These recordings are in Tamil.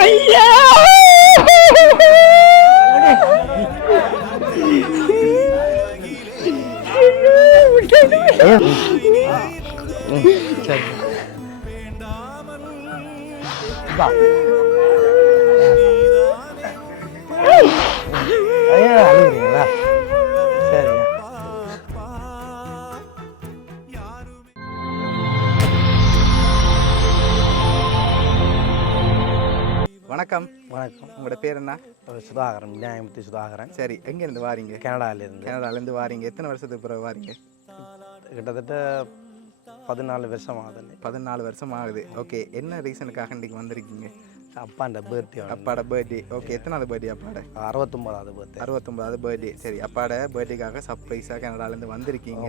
ஐயா சரி ஐயா அழுகுறீங்களா? சரிங்க. வணக்கம். வணக்கம். உங்களோட பேர் என்ன? சுதாகரன், நியாயமூர்த்தி சுதாகரன். சரி, எங்கேருந்து வாரீங்க? கனடாவிலேருந்து. கனடாலேருந்து வாரீங்க. எத்தனை வருஷத்துக்கு பிறகு வாரீங்க? கிட்டத்தட்ட 14 வருஷம் ஆகுது. 14 வருஷம் ஆகுது. ஓகே, என்ன ரீசனுக்காக இன்றைக்கி வந்திருக்கீங்க? அப்பாண்ட பர்த்டே. அப்பாட பர்த்டே. ஓகே, எத்தனாவது பர்த்டே அப்பாட? 69வது பர்த்டே. 69வது பர்த்டே. சரி, அப்பாட பர்த்டேக்காக சர்ப்ரைஸாக கனடாலேருந்து வந்திருக்கீங்க.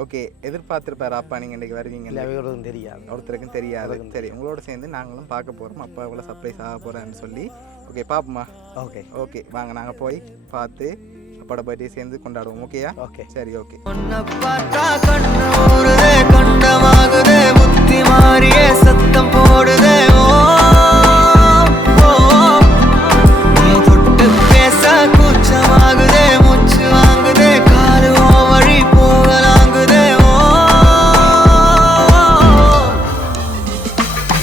ஓகே, எதிர்பார்த்துருப்பாரு அப்பா நீங்கள் இன்றைக்கி வருவீங்க? ஒருத்தருக்கும் தெரியாது. ஒருத்தருக்கும் தெரியாது. சரி, உங்களோட சேர்ந்து நாங்களும் பார்க்க போகிறோம் அப்பா எவ்வளோ சர்ப்ரைஸ் ஆக போகிறேன்னு சொல்லி. ஓகே, பார்ப்போமா? ஓகே ஓகே, வாங்க நாங்கள் போய் பார்த்து அப்பாட பர்த்டே சேர்ந்து கொண்டாடுவோம். ஓகேயா? ஓகே சரி, ஓகே. சத்தம் போடுதே தொட்டு பேச கூச்சமாகுதே, மூச்சு வாங்குதே, காலு வழி போகலாங்குதே.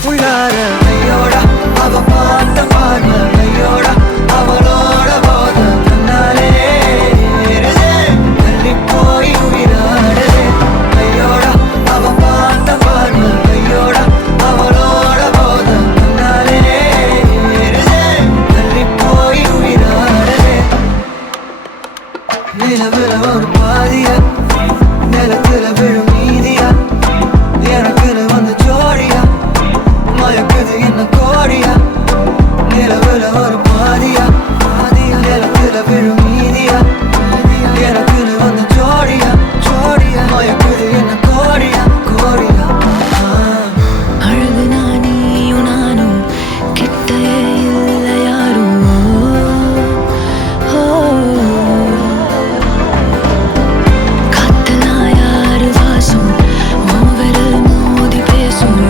உள்ளார கையோட அவ பார்த்த பார்வை கையோட அவளோட போத கண்ணாலே தள்ளி போய் உயிராடுதே. கையோட அவ பார்த்த பார்வை கையோட அவளோட போத கண்ணாலே தள்ளி போய் உயிராடுதே. நிலவுல ஒரு பாதிய நிலத்துல விழும் நீதியா, எனக்குன்னு வந்து ஜோடியா, மயக்குது என்ன கோடியா. நிலவுல ஒரு பாதியா நிலத்துல விழும் நீதியா, எனக்குன்னு வந்து ஜோடியா, ஜோடியா, மயக்குது என்ன கோடியா, கோடியா. அழகு நானியும் நானும் கிட்டே இல்லை யாரும். காத்தெல்லாம் யாரு வாசம் விரல் மோதி பேசும்.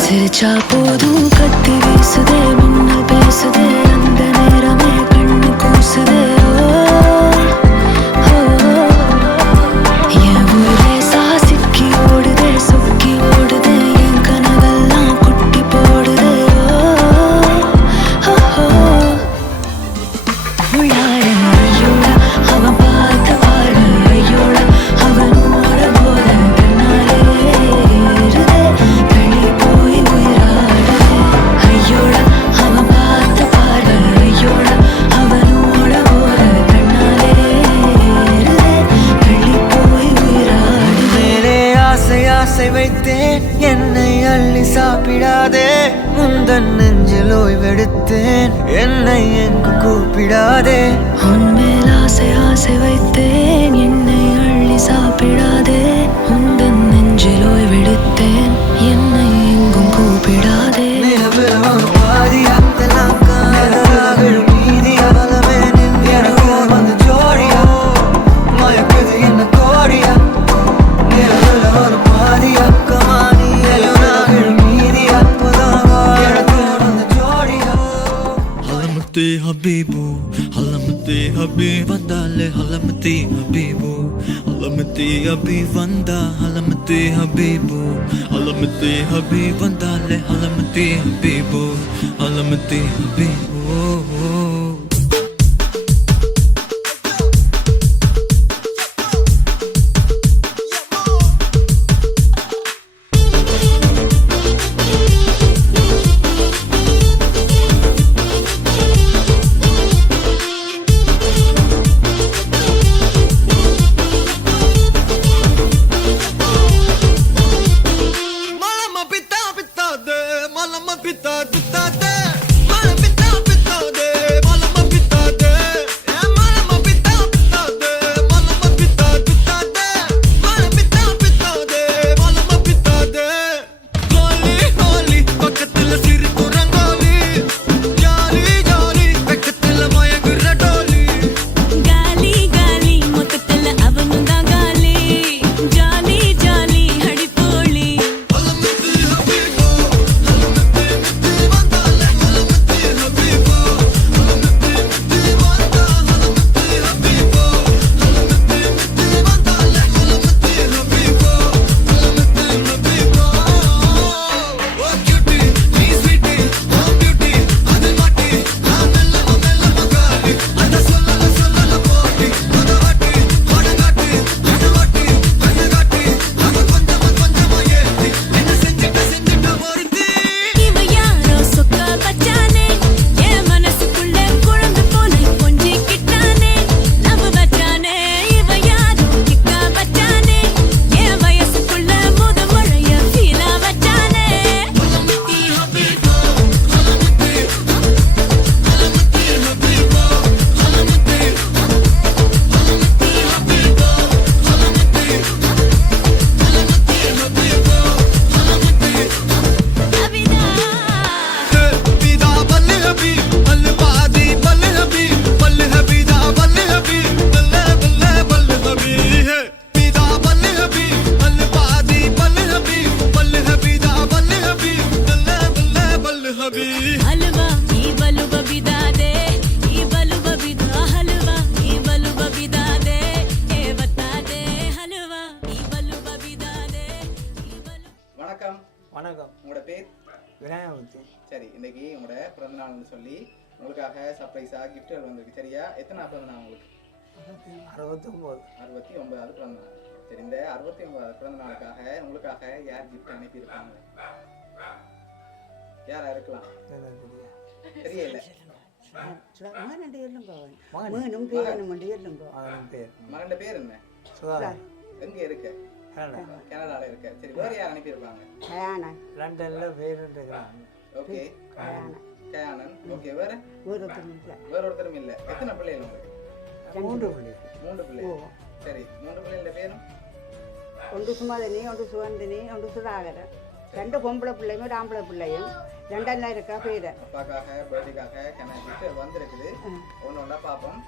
சிரிச்சா போதும் கத்தி வீசுதே, மின்னல் பேசுதே, அந்த நேரமே கண்ணு கூசுதே. என் ஊரே சாசிக்கி ஓடுதே, சொக்கி ஓடுதே, என் கனவெல்லாம் குட்டி போடுதே. உள்ளார ஐயோட அவன் பார்த்த பார்வை ஐயோட அவனோட போத கண்ணாலே தள்ளி போய் உயிராடுதே. ஐயோட அவன் பார்த்த பார்வை ஐயோட அவனோட போத கண்ணாலே தள்ளி போய் உயிராடுதே. மேலே ஆசை ஆசை வைத்தேன், என்னை அள்ளி சாப்பிடாதே. முந்தன் நெஞ்சில் ஓய்வெடுத்தேன், என்னை எங்கு கூப்பிடாதே. உன்மேல் ஆசை ஆசை வைத்தேன், என்னை அள்ளி சாப்பிடாதே. முந்தன் நெஞ்சில் ஓய்வெடுத்தேன், என்னை எங்கும் கூப்பிடாதே. நிலவில் ஒரு பாதியா விழும் நீதியா, எனக்கு வந்து ஜோடியா, மயக்குது என்ன கோடியா. நிலவில் ஒரு பாதியா கமானி விழும் நீதியா, எனக்கு வந்து ஜோடியா. ஹலமத்தி ஹபீபு ஹலமத்தி ஹபீப் வந்தாலே ஹலமத்தி ஹபீபு ஹலமத்தி ஹபீப் வந்தா ஹலமத்தி ஹபீபு ஹலமத்தி ஹபீப் வந்தாலே ஹலமத்தி Habib ஹலமத்தி Habib. Malama pita pita de வணக்கம். உங்களோட பேர்? விநாயகமூர்த்தி. சரி, இன்னைக்கு உங்களோட பிறந்தநாள்னு சொல்லி உங்களுக்காக சர்ப்ரைஸாக கிஃப்ட்கள் வந்திருக்கு. சரியா? எத்தனை பிறந்தநாள் உங்களுக்கு? 69. 69வது பிறந்தநாள். சரி, இந்த 69வது பிறந்தநாளுக்காக உங்களுக்காக யார் கிஃப்ட் அனுப்பியிருப்பாங்க? யாரா இருக்கலாம்? தெரியல. மகனும் பேர். மகன் பேர் என்ன? சுதாகர். எங்க இருக்க? கனடால இருக்க. சரி, வேற யார் அனுப்பியிருப்பாங்க? லண்டன்ல பேர் இருக்கிறாங்க. ஓகே, கயானன். ஓகே, வேற ஒருத்தரும் இல்ல. எத்தனை பிள்ளைகள் உங்களுக்கு? 3 பிள்ளை. 3 பிள்ளைகள். சரி, 3 பிள்ளைகளோட பேரும்? ஒன்று சுமதினி, ஒன்று சுவந்தினி, ஒன்று சுதாகரன். 2 பொம்பளை பிள்ளையும் ஒரு ஆம்பளை பிள்ளையும். 2 இருக்கா பேர். அப்பாக்காக பர்த்டேக்காக கிஃப்ட் வந்திருக்குது. ஒன்று ஒன்றா பார்ப்போம்.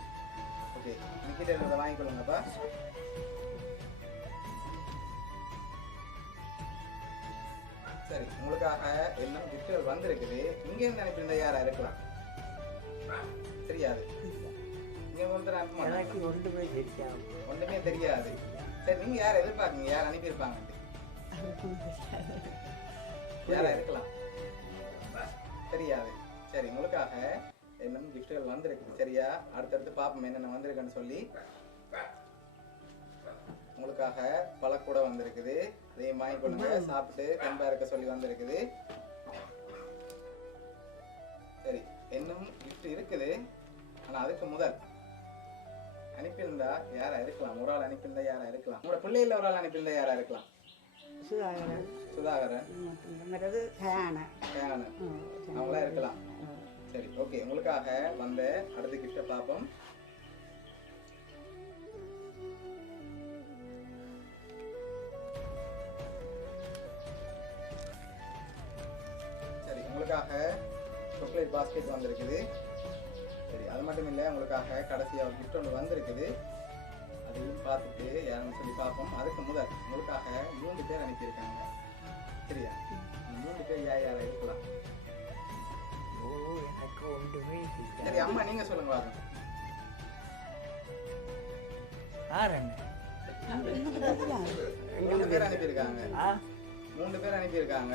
ஓகே, நிக்கிட்ட இருக்கிறத வாங்கிக்கொள்ளுங்கப்பா. சரி, உங்களுக்காக இன்னும் கிஃப்ட் வந்திருக்குது. இங்கேருந்து அனுப்பியிருந்த யாரா இருக்கலாம்? தெரியாது. இங்கே ஒருத்தர் அனுப்ப மாட்டாங்க. ஒன்றுமே தெரியாது. சரி, நீங்க யாரை எதிர்பார்க்கீங்க? யார் அனுப்பியிருப்பாங்க? யாரா இருக்கலாம்? தெரியாது. சரி, உங்களுக்காக இன்னும் கிஃப்ட்கள் வந்திருக்கு. சரியா? அடுத்தடுத்து பார்ப்போம் என்னென்ன வந்திருக்குன்னு சொல்லி. உங்களுக்காக பழக்கூட வந்திருக்குது. அதையும் வாங்கிக்கொள்ளுங்க. சாப்பிட்டு தெம்பா இருக்க சொல்லி வந்திருக்குது. சரி, இன்னும் கிஃப்ட் இருக்குது. ஆனா அதுக்கு முதல் அனுப்பியிருந்தா யாரா இருக்கலாம்? ஒரு ஆள் அனுப்பியிருந்தா யாரா இருக்கலாம்? உங்களோட பிள்ளைல ஒரு ஆள் அனுப்பியிருந்தா யாரா இருக்கலாம்? சுதாகரன். கயானன். அவங்களா இருக்கலாம். சரி, ஓகே, உங்களுக்காக வந்த அடுத்த கிஃப்டை பார்ப்போம். சரி, உங்களுக்காக சாக்லேட் பாஸ்கெட் வந்திருக்குது. சரி, அது மட்டும் இல்லை, உங்களுக்காக கடைசியாக ஒரு கிஃப்ட் ஒன்று வந்திருக்குது. அதையும் பார்த்துட்டு யாருன்னு சொல்லி பார்ப்போம். அதுக்கு முதல் உங்களுக்காக 3 பேர் அனுப்பியிருக்காங்க. சரியா? 3 பேர் யார் இருக்கலாம்? சரி, அம்மா நீங்க சொல்லுங்க. வாங்க. 3 பேர் அனுப்பியிருக்காங்க. 3 பேர் அனுப்பியிருக்காங்க.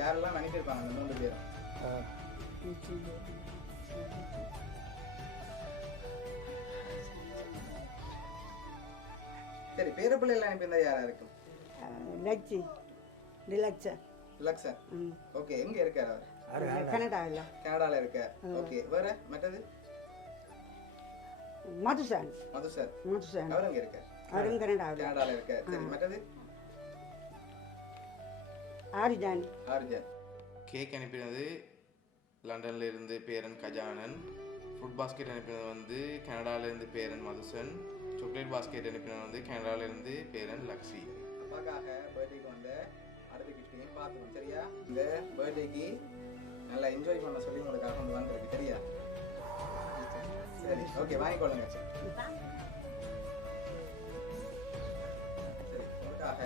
யாரெல்லாம் அனுப்பியிருப்பாங்க அந்த 3 பேரும்? சரி, பேர பிள்ளைகள் அனுப்பியிருந்தா யாரா இருக்கும்? லக்ஷன். ஓகே, எங்க இருக்காரு அவர்? கனடால இருக்கார். ஓகே, வேற மற்றது? மதுசன். அவர் எங்க இருக்கார்? கனடால இருக்கார். சரி, மற்றது? ஆரிஜான். கேக் அனுப்பினது லண்டன்ல இருந்து பேரன் கஜானன். ஃபுட் பாஸ்கெட் அனுப்பினது வந்து கனடால இருந்து பேரன் மதுசன். சாக்லேட் பாஸ்கெட் அனுப்பினது வந்து கனடால இருந்து பேரன் லக்ஷி. அப்பாக்காக பர்த்டேக்கு வந்த அடுத்த கிஃப்டையும் பார்த்துக்கணும். சரியா? இந்த பர்த்டேக்கு நல்லா என்ஜாய் பண்ண சொல்லி உங்களுக்காக வந்து வந்திருக்கு. சரியா? சரி, ஓகே, வாங்கிக்கொள்ளுங்க. சரி, உங்களுக்காக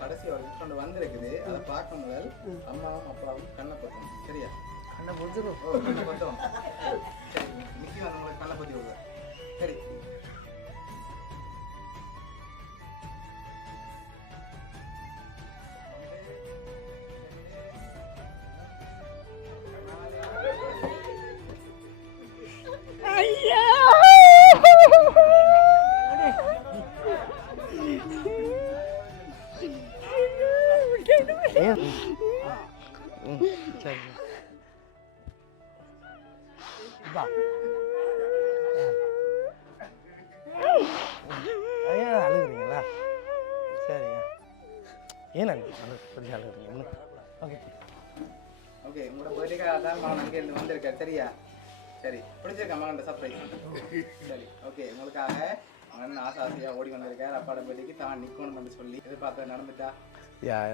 கடைசி ஒரு கிஃப்ட் ஒன்று வந்திருக்குது. அதை பார்க்க முதல் அம்மாவும் அப்பாவும் கண்ணை பத்தணும். சரியா? கண்ணை பொத்துரும். ஓ, கண்ணை பத்தணும். சரி, நிக்கி வந்து உங்களுக்கு கண்ணை பற்றி விடுவேன். சரி, சரி. ஏன் அழுகுறீங்களா? சரிங்க. ஏன் அழுகுறீங்க? ஓகே, ஓகே, உங்களோட பர்த்டேக்காக தான் மகன் அங்கேருந்து வந்திருக்காரு. சரியா? சரி, பிடிச்சிருக்கா மகன் சர்ப்ரைஸ்? சரி, ஓகே, உங்களுக்காக மகன் ஆசையாக ஓடி வந்திருக்காரு. அப்பாட பர்த்டேக்கு தான் நிற்கணும்னு சொல்லி எதிர்பார்த்து நடந்துட்டா?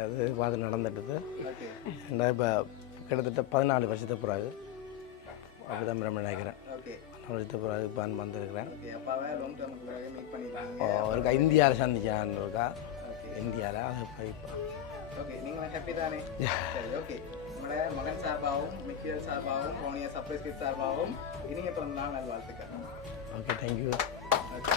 அது பார்த்து நடந்துட்டுது. ஓகே, இப்போ கிட்டத்தட்ட 14 வருஷத்துக்கு பிறகு அப்படிதான் நினைக்கிறேன். ஓகே, 14 வருஷத்துக்கு பிறகு இப்போ வந்திருக்கிறேன். ஓகே, அப்பாவை லாங் டேர்முக்கு பிறகு மீட் பண்ணியிருக்கீங்க. ஒருக்கா இந்தியாவில் சந்திச்சான்னு இருக்கா. இந்தியாவில் அது இப்போ ஓகே, நீங்களும் ஹாப்பி தானே? சரி, ஓகே, உங்களோட மகன் சார்பாகவும் மிக்கியல் சார்பாகவும் போனியா சர்ப்ரைஸ் கிஃப்ட் சார்பாகவும் இனிய பிறந்த நாள் நல்வாழ்த்துக்கள். Okay, thank you. ஓகே.